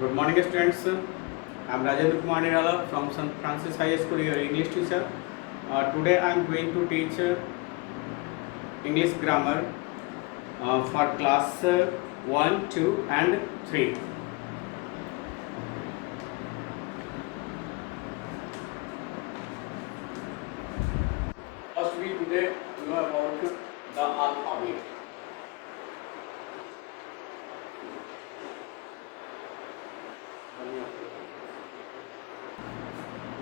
Good morning, students. I am Rajendra Kumar Nirala from St. Francis High School, your English teacher. Today I am going to teach English grammar for class 1, 2 and 3. First we today know about the alphabet.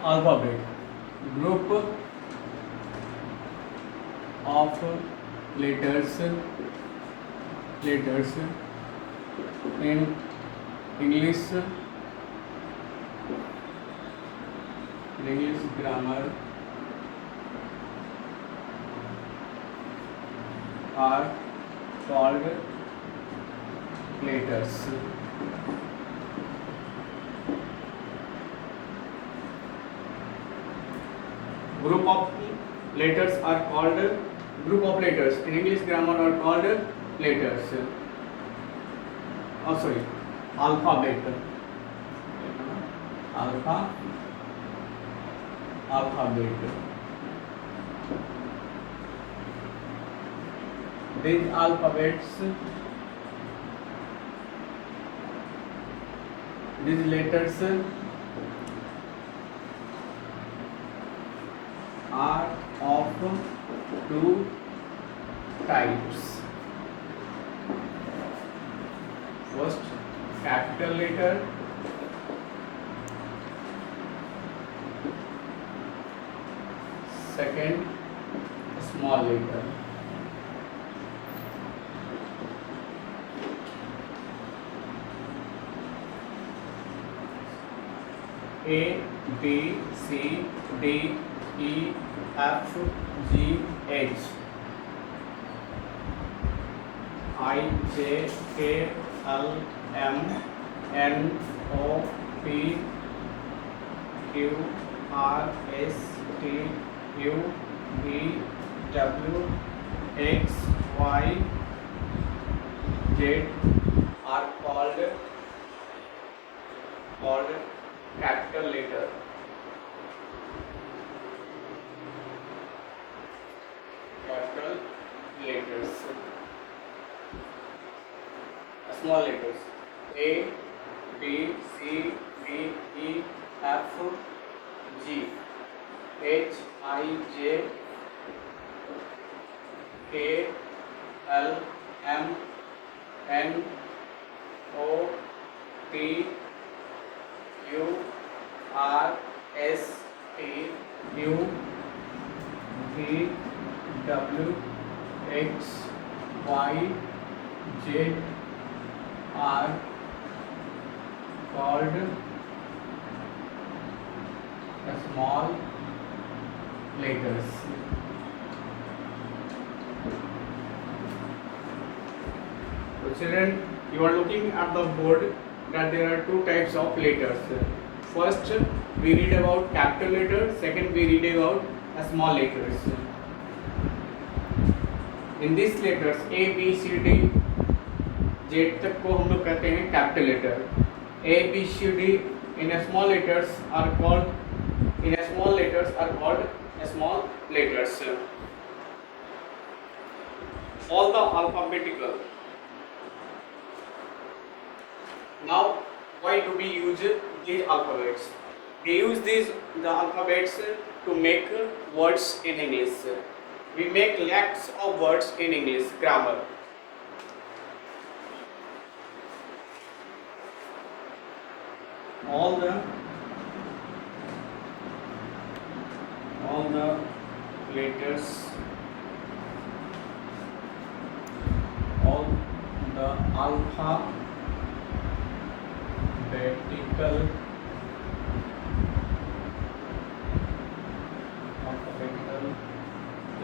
Alphabet, group of letters in English grammar are called letters. Group of letters are called group of letters in English grammar are called letters. Oh, sorry, alphabet. Alphabet. These alphabets, these letters are of two types. First, capital letter. Second, small letter. A, B, C, D, E, F, G, H, I, J, K, L, M, N, O, P, Q, R, S, T, U, V, W, X, Y, Z are called capital letter. Capital letters. Small letters. A, B, C, D, E, F, G, H, I, J, K, L, M, N, O, P, Q, R, S, T, U, V, W, X, Y, Z are called small letters. So children, you are looking at the board that there are two types of letters. First, we read about capital letters. Second, we read about small letters. In these letters A, B, C, D, Z तक को हम लोग कहते हैं capital letter. A, B, C, D in small letters are called small letters. All the alphabetical. Now, why do we use these alphabets? We use the alphabets to make words in English. We make lakhs of words in English grammar. All the letters, all the alphabetical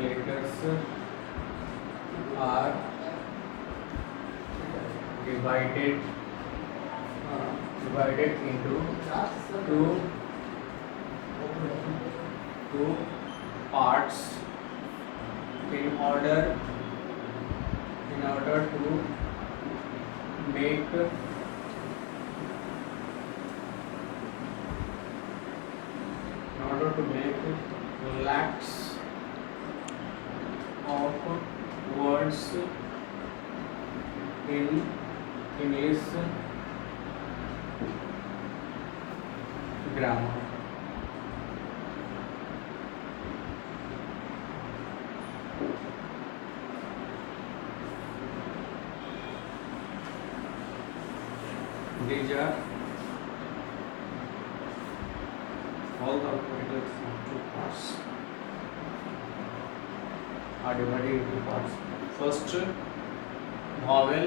letters are divided into two parts in order to make lakhs of words in English grammar. These are all the alphabetical two parts are divided into parts. First, vowel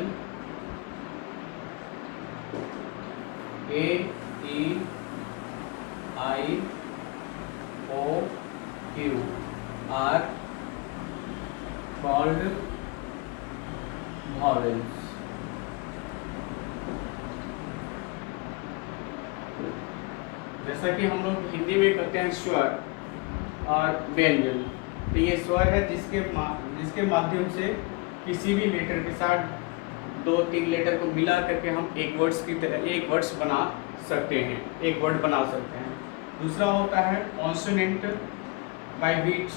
A, E, I, O, Q are called vowels. जैसा कि हम लोग हिंदी में कहते हैं स्वर और व्यंजन, तो ये स्वर है जिसके माध्यम से किसी भी लेटर के साथ दो तीन लेटर को मिला करके हम एक वर्ड्स बना सकते हैं, एक वर्ड बना सकते हैं। दूसरा होता है consonant, by which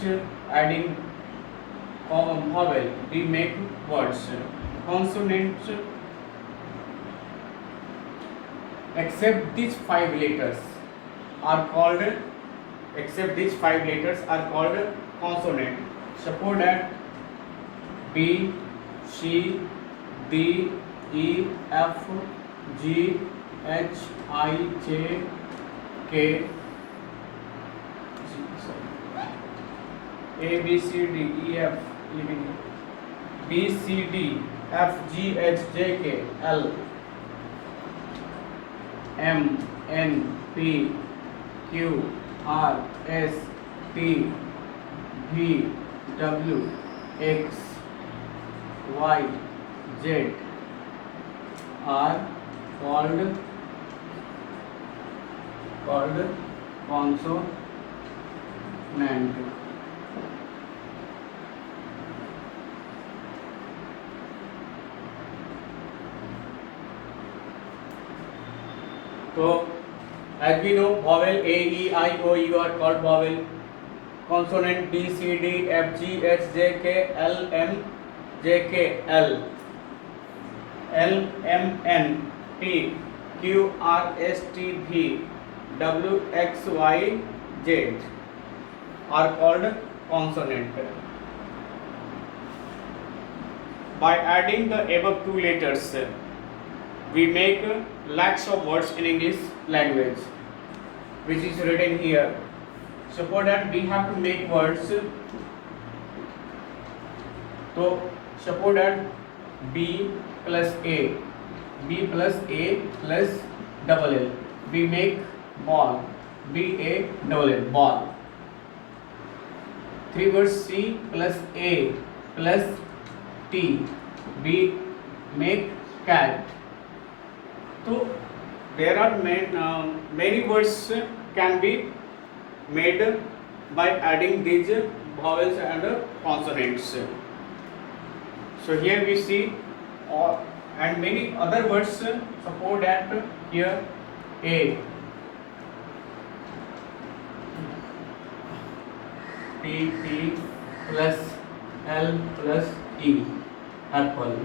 adding vowel we make words. Consonants except these five letters are called consonant. Suppose that B, C, D, E, F, G, H, I, J, K, A, B, C, D, E, F, B, C, D, F, G, H, J, K, L, M, N, P, Q, R, S, T, V, W, X, Y, Z are called consonant. So, as we know, vowel A, E, I, O, U are called vowel. Consonant B, C, D, F, G, H, J, K, L, M, J, K, L, M, N, P, Q, R, S, T, V, W, X, Y, Z are called consonant. By adding the above two letters, we make lakhs of words in English language, which is written here. Suppose that we have to make words. So suppose that B plus A plus double L, we make ball. B A double L, ball. Three words C plus A plus T, we make cat. So there are many words can be made by adding these vowels and consonants. So here we see and many other words. Suppose that here A, T plus L plus E, apple.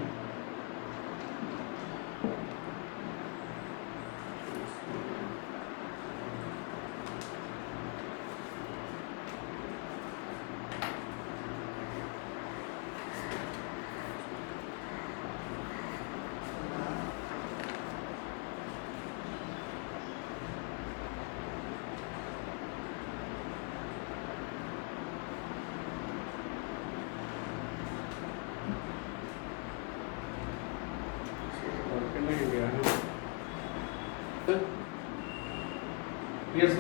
Yes,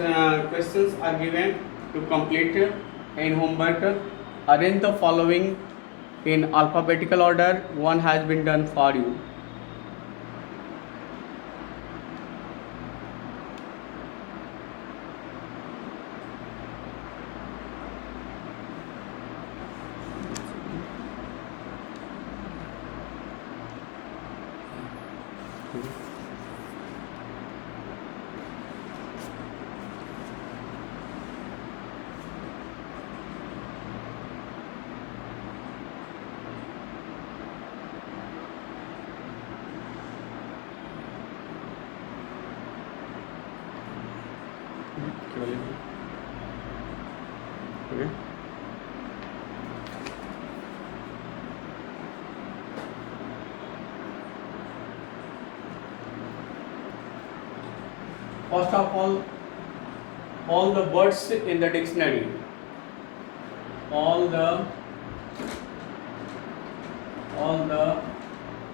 questions are given to complete in homework. Arrange the following in alphabetical order. One has been done for you. इसके वाले में। Okay, first of all the words in the dictionary, all the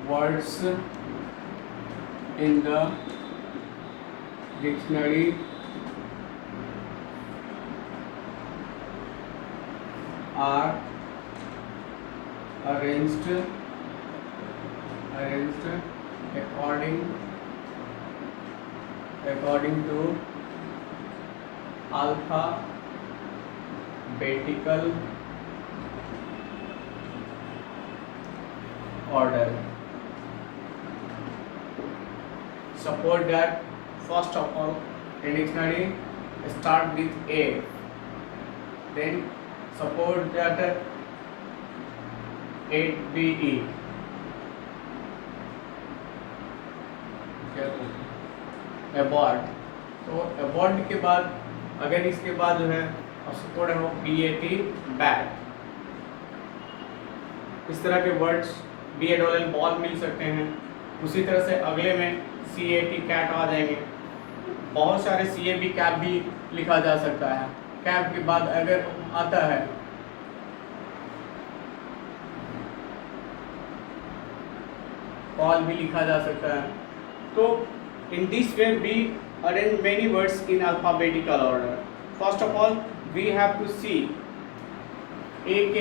words in the dictionary are arranged according to alphabetical order. Suppose that first of all a dictionary start with A, then suppose that it be E. अबॉर्ड, तो अबॉर्ड के बाद अगर इसके बाद जो है support है वो BAT बैट, इस तरह के वर्ड्स BALL बॉल मिल सकते हैं। उसी तरह से अगले में CAT कैट आ जाएंगे। बहुत सारे CAB कैप भी लिखा जा सकता है। कैप के बाद अगर आता है कॉल भी लिखा जा सकता है। तो in this way we arrange many words in alphabetical order. First of all we have to see एक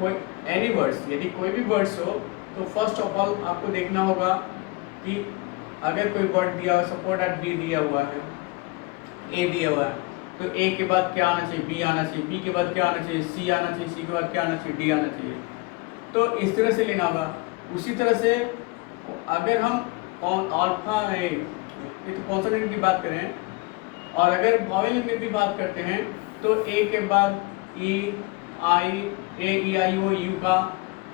कोई any words, यदि कोई भी वर्ड्स हो तो फर्स्ट ऑफ ऑल आपको देखना होगा कि अगर कोई वर्ड दिया हुआ, सपोर्ट एट बी दिया हुआ है, ए दिया हुआ है, तो ए के बाद क्या आना चाहिए, बी आना चाहिए, बी के बाद क्या आना चाहिए, सी आना चाहिए, सी के बाद क्या आना चाहिए, डी आना चाहिए। तो इस तरह से लेना होगा। उसी तरह से अगर हम अल्फा कॉन्सोनेंट की बात करें और अगर वॉवेल में भी बात करते हैं तो ए के बाद ई आई ओ यू का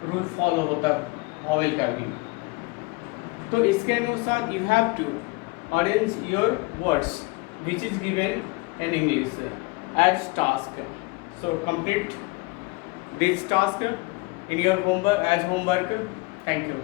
रूल फॉलो होता है वॉवेल का भी। तो इसके अनुसार you have to arrange your words which is given in English as task. So complete this task in your homework as homework. Thank you.